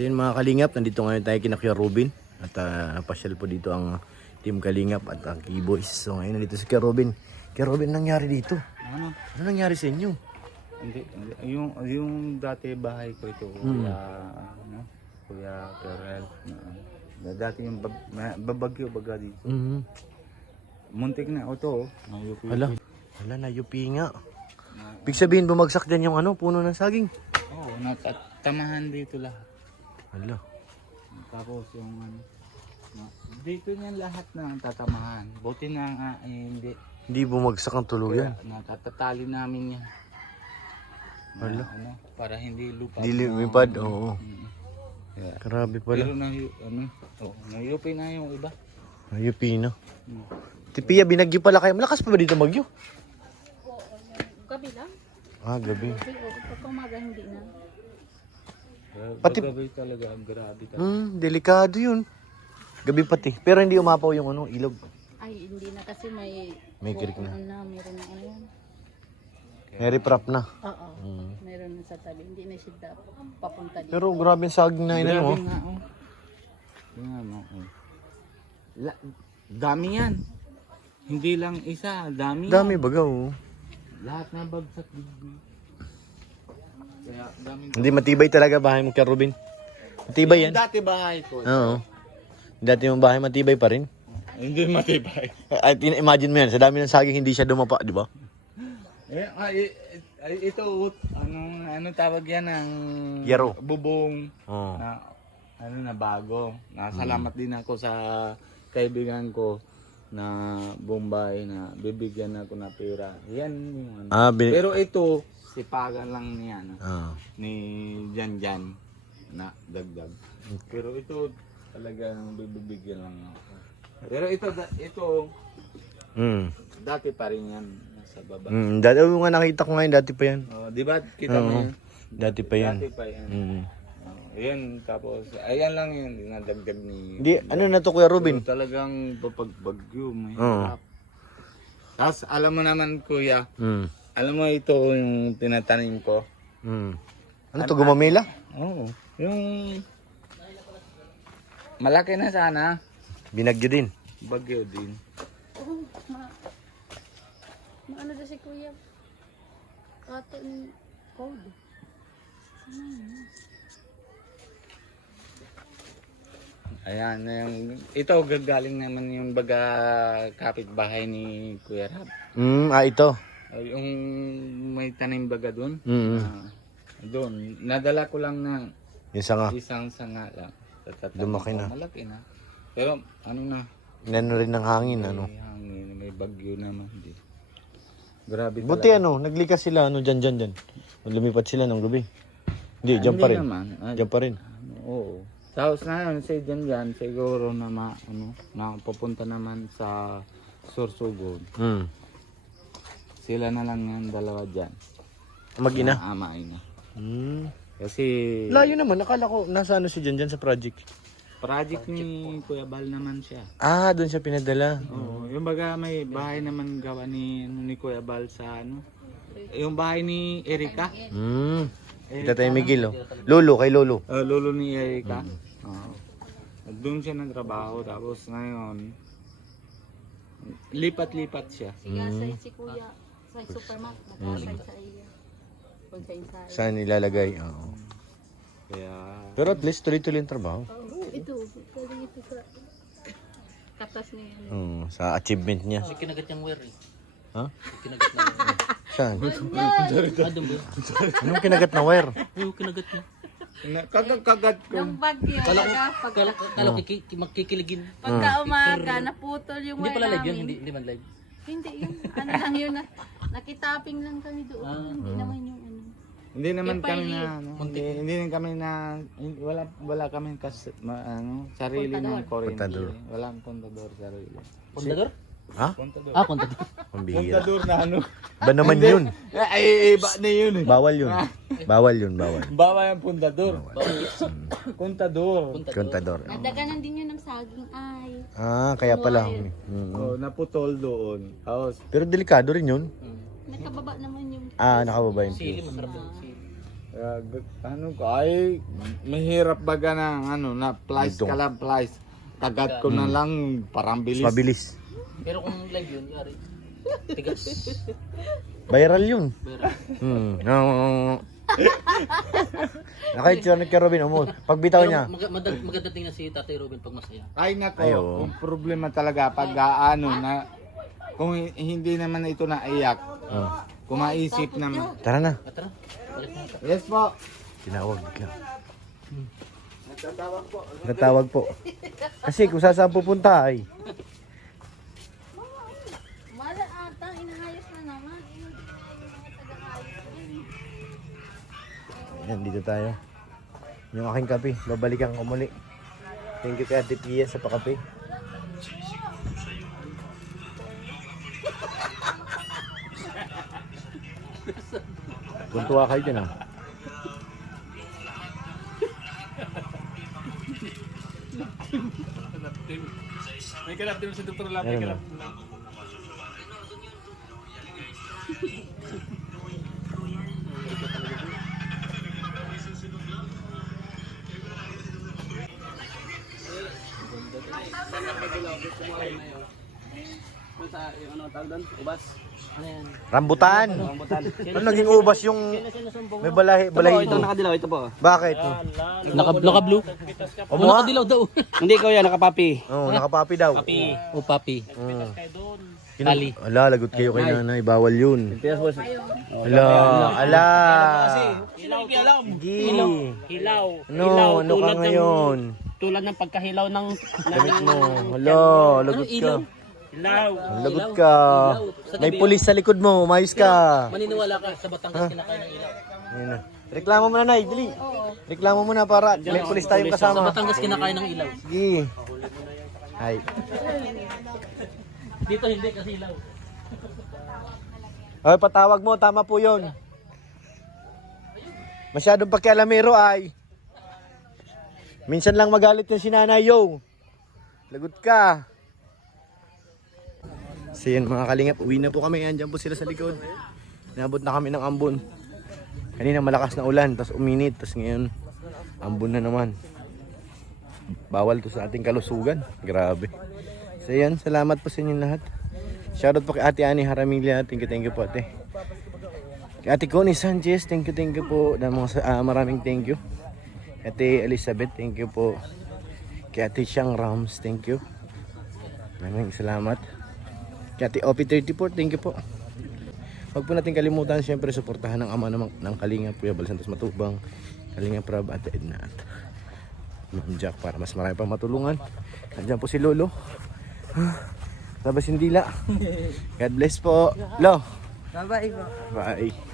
So yun mga kalingap, nandito ngayon tayo kina Kuya Robin. At napasyal po dito ang Team Kalingap at ang Keyboys. So ngayon nandito si Kuya Robin. Kuya Robin, nangyari dito? Ano nangyari sa inyo? Hindi. Yung dati bahay ko ito, Kuya Perel. Dati yung babagyo baga dito. Muntik na ito. Hala, nayupi nga. Ibig sabihin, bumagsak dyan yung puno ng saging. Oo, natamahan dito lahat. Hala. Tapos yung dito niyan lahat na tatamahan. Buti na nga hindi. Hindi bumagsak ang tuluyan. Natatatali namin yan. Hala. Para hindi lupa. Hindi lumipad, oo. Yeah. Grabe pala. Pero nayupi na yung iba. Nayupi na. Tipiya, binagyo pala kayo. Malakas pa ba dito magyo? Gabi lang. Gabi. Pag umaga hindi na. Pati- Gabi talaga, grabe talaga. Delikado yun. Gabi pati. Pero hindi umapaw yung ilog. Ay, hindi na kasi May creek na. Meron na ngayon. May riprap na. Oo. Meron na sa tabi. Hindi na siya papunta dito. Pero grabe yung saging na yun. Grabe nga, dami yan. Hindi lang isa, dami. Dami yan. baga, Lahat na bagsak dito. Kaya dami. Hindi matibay talaga bahay mo, Kuya Robin. Matibay yan. Dati bahay ko. Oo. Dati yung bahay matibay pa rin. Hindi matibay. At imagine mo yan, sa dami ng saging hindi siya dumapa, di ba? Ito, ano tawag yan ng Yero. bubong Oo. na bago. Nasalamat din ako sa kaibigan ko na Bombay na bibigyan ako na pera. Yan yung Pero ito, sipagan lang niya ni Jan na dagdag. Pero ito talagang bibigyan lang ako. Pero ito dati pa rin yan sa baba. Dati nga nakita ko ngayon, dati pa yan. Di ba kita mo yan? Dati pa yan. Dati pa yan. Ayan, tapos, ayan lang yun, dinadagdag ni... Hindi, ano na to Kuya Robin? Talagang papagbagyo, may hirap. Tapos, alam mo naman kuya, alam mo ito yung tinatanim ko? Ano to, gumamela? Oo. Yung... Malaki na sana, Binagyo din. bagyo din. Ano na si Kuya? Cotton code. Ayan, ito gagaling naman yung baga kapitbahay ni Kuya Rab. Ito. Yung may tanim baga doon. Doon, nadala ko lang na Yung sanga. isang sanga lang. Lumaki na. Malaki na. Pero ano na, Inano rin ng hangin, may hangin, may bagyo naman. Di. Grabe Buti talaga. naglikas sila, dyan. Lumipat sila ng gabi. Hindi, dyan pa rin. Naman. Dyan pa rin. Oo. Tapos na yun, dyan, siguro na pupunta naman sa Sorsogon. Sila na lang yan, dalawa dyan. Mag-ina? Ama, ina. Kasi, Layo naman, nakala ko nasa si dyan sa project. project ni Kuya Bal naman siya. Doon siya pinadala. Oo, yung baga may bahay naman gawa ni Kuya Bal sa yung bahay ni Erika. Tatay Miguel, Lolo, kay Lolo. Lolo ni Erika. Oo. Doon siya nagtrabaho tapos ngayon lipat-lipat siya. Sigasay si Kuya sa supermarket. Nakasay sa iya. Kung sa insay. Saan ilalagay? Oo. Kaya Pero at least tuloy-tuloy yung trabaho. Ito sa katas niya. Sa achievement niya. Kinagat niyang wire eh. Ha? Kinagat na wire. Saan? Adong ba? Anong kinagat na wire? Oo, kinagat niya. kagat ko. Yung bagyo. Kala magkikiligin. Pagka umaga, naputol yung Hindi wire pala live yun, namin. hindi man live. Hindi yun. Ano lang yun. Nakitaping lang kami doon. Hindi naman yung Hindi naman Eh, kami pwede. na hindi rin kami na wala kami sarili ng kuryente. Kontador. Walang kontador sarili. Pundador? Ha? Kontador. Kontador. Pambihira. Kontador na Ba naman yun? Ay, iba na yun eh. Bawal yun. Bawal. Bawal ang pundador. Kontador. Kontador. nadaganan din yun ng saging ay. Kaya pala. Oh, naputol doon. Tapos Pero delikado rin yun. Nakababa naman yung Nakababa yun. Sili, masarap yung sili. Ano ko ay mahirap baga na ano na plies Dito. ka lang plies. Kagat ko na lang parang bilis. Mabilis. Pero kung live yun, yari. Tigas. Viral yun. Pero, Nakahit siya kay Robin mo. Pagbitaw niya. maganda tingnan si Tatay Robin pag masaya. Ay nako, Ay, oo. kung problema talaga pag ano na kung hindi naman ito naiyak, Oh. kumaisip naman. Tara na. Tara, balik na. Yes po. Tinawag bigla. Natawag po. Kasi kung saan pupunta ay. Mala ata, inahayos na naman. Mga taga-ayos. Yan, dito tayo. Yung aking kape, babalikan ko muli. Thank you kay Ate Pia sa pakape. Tuntua kayo dyan ah. May kalap din sa Dr. Lam. Meron na. Ano yan? Rambutan! Ano naging ubas yung may balahibo? Ito nakadilaw, ito po. Bakit? Naka-blue? O O nakadilaw daw. Hindi ko yan, nakapapi. Oo, nakapapi daw. O papi. Kali. Ala, lagot kayo kay nanay. Bawal yun. Ala, ala. Sige. Hilaw. Ano, ano ka ngayon? Tulad ng pagkahilaw ng Damit mo. Ala, lagot ka. hilaw. Lagot ka. May pulis sa likod mo. Umayos ka. Maniniwala ka sa Batangas kinakain ng ilaw. Ayun na. Reklamo mo na, Nay. Dali. Reklamo mo na para may pulis tayong Sa kasama. Batangas kinakain ng ilaw. Sige. Ay. Dito hindi kasi ilaw. Ay, patawag mo. Tama po yun. Masyadong pakialamero ay. Minsan lang magalit yung sinanay, yo. Lagot ka. So yun mga kalingap, uwi na po kami. Andyan po sila sa likod. Inabot na kami ng Ambon. Kanina malakas na ulan, tapos uminit. Tapos ngayon, Ambon na naman. Bawal to sa ating kalusugan. Grabe. So yan, salamat po sa inyong lahat. Shoutout po kay Ate Ani Haramilla. Thank you po ate. Kay Ate Connie Sanchez, thank you po. Maraming thank you. Ate Elizabeth, thank you po. Kay Ate Siang Rams, thank you. Maraming salamat. Kay Ate OP34, thank you po. Huwag po natin kalimutan, siyempre, suportahan ng ama ng Kalingap, Kuya Bal Santos Matubang, Kalingap Rab, Ate Edna at Ma'am Jack para mas marami pang matulungan. Nandiyan po si Lolo. Labas yung dila. God bless po. Lo. Bye-bye po. Bye.